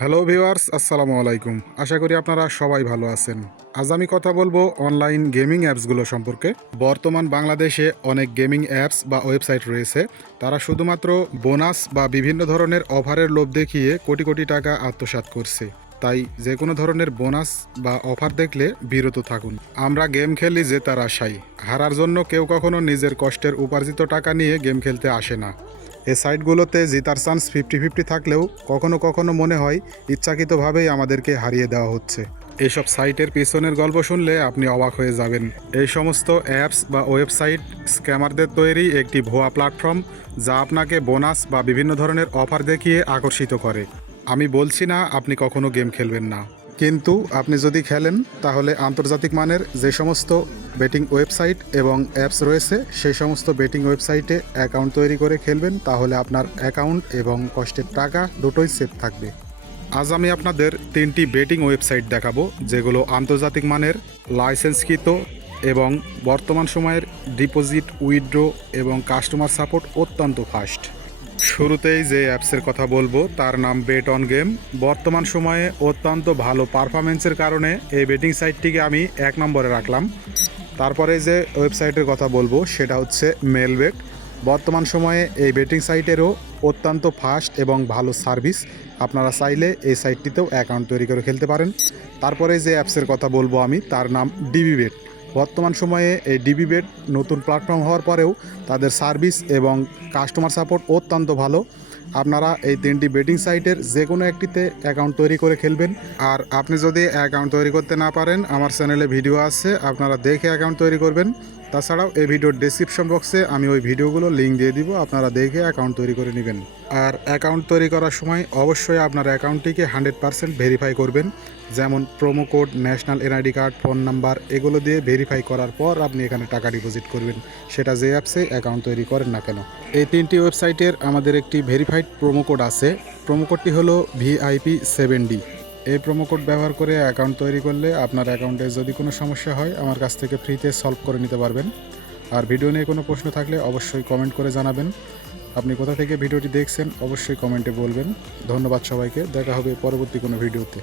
Hello viewers, আসসালামু আলাইকুম। আশা করি আপনারা সবাই ভালো আছেন। আজ আমি কথা বলবো অনলাইন গেমিং অ্যাপসগুলো সম্পর্কে। বর্তমান বাংলাদেশে অনেক গেমিং অ্যাপস বা ওয়েবসাইট রয়েছে। তারা শুধুমাত্র বোনাস বা বিভিন্ন ধরনের অফারের লোভ দেখিয়ে কোটি কোটি টাকা আত্মসাৎ করছে। তাই যে কোনো ধরনের বোনাস বা অফার দেখলে বিরত থাকুন। আমরা গেম খেলি জেতার আশায়। হারার জন্য কেউ কখনো নিজের কষ্টের উপার্জিত টাকা নিয়ে গেম খেলতে আসে না। এই সাইটগুলোতে জেতার চান্স 50-50 থাকলেও কখনো কখনো মনে হয় ইচ্ছাকৃতভাবেই আমাদেরকে হারিয়ে দেওয়া হচ্ছে। এইসব সাইটের পিছনের গল্প শুনলে আপনি অবাক হয়ে যাবেন। এই সমস্ত অ্যাপস বা ওয়েবসাইট স্ক্যামারদের তৈরি একটি ভুয়া প্ল্যাটফর্ম, যা আপনাকে বোনাস বা বিভিন্ন ধরনের অফার দেখিয়ে আকর্ষিত করে। আমি বলছি না আপনি কখনো গেম খেলবেন না, কিন্তু আপনি যদি খেলেন তাহলে আন্তর্জাতিক মানের যে সমস্ত বেটিং ওয়েবসাইট এবং অ্যাপস রয়েছে সেই সমস্ত বেটিং ওয়েবসাইটে অ্যাকাউন্ট তৈরি করে খেলবেন, তাহলে আপনার অ্যাকাউন্ট এবং কষ্টের টাকা দুটোই সেফ থাকবে। আজ আমি আপনাদের 3টি বেটিং ওয়েবসাইট দেখাবো যেগুলো আন্তর্জাতিক মানের, লাইসেন্সকৃত এবং বর্তমান সময়ের ডিপোজিট, উইথড্র এবং কাস্টমার সাপোর্ট অত্যন্ত ফাস্ট। শুরুতেই যে অ্যাপসের কথা বলবো তার নাম বেট অন গেম। বর্তমান সময়ে অত্যন্ত ভালো পারফরমেন্সের কারণে এই বেটিং সাইটটিকে আমি 1 নম্বরে রাখলাম। তারপরে যে ওয়েবসাইটের কথা বলবো সেটা হচ্ছে মেলবেট। বর্তমান সময়ে এই বেটিং সাইটেরও অত্যন্ত ফাস্ট এবং ভালো সার্ভিস। আপনারা চাইলে এই সাইটটিতেও অ্যাকাউন্ট তৈরি করে খেলতে পারেন। তারপরে যে অ্যাপসের কথা বলবো আমি তার নাম ডিবিবেট। বর্তমান সময়ে এই ডিবিবেট নতুন প্ল্যাটফর্ম হওয়ার পরেও তাদের সার্ভিস এবং কাস্টমার সাপোর্ট অত্যন্ত ভালো। আপনারা এই 3টি বেটিং সাইটের যে কোনো একটিতে অ্যাকাউন্ট তৈরি করে খেলবেন। আর আপনি যদি অ্যাকাউন্ট তৈরি করতে না পারেন, আমার চ্যানেলে ভিডিও আছে, আপনারা দেখে অ্যাকাউন্ট তৈরি করবেন। তাছাড়াও এই ভিডিওর ডেসক্রিপশন বক্সে আমি ওই ভিডিওগুলো লিঙ্ক দিয়ে দিব, আপনারা দেখে অ্যাকাউন্ট তৈরি করে নেবেন। আর অ্যাকাউন্ট তৈরি করার সময় অবশ্যই আপনার অ্যাকাউন্টটিকে 100% ভেরিফাই করবেন। যেমন promo code, national NID card, phone number এগুলো দিয়ে ভেরিফাই করার পর আপনি এখানে টাকা ডিপোজিট করবেন, সেটা যে অ্যাপসে অ্যাকাউন্ট তৈরি করেন না কেন। এই 3টি ওয়েবসাইটের আমাদের একটি ভেরিফাইড প্রোমো কোড আছে। প্রোমো কোডটি হলো VIP7D। এই প্রোমো কোড ব্যবহার করে অ্যাকাউন্ট তৈরি করলে আপনার অ্যাকাউন্টে যদি কোনো সমস্যা হয় আমার কাছ থেকে ফ্রিতে সলভ করে নিতে পারবেন। আর ভিডিও নিয়ে কোনো প্রশ্ন থাকলে অবশ্যই কমেন্ট করে জানাবেন। আপনি কোথা থেকে ভিডিওটি দেখছেন অবশ্যই কমেন্টে বলবেন। ধন্যবাদ সবাইকে, দেখা হবে পরবর্তী কোনো ভিডিওতে।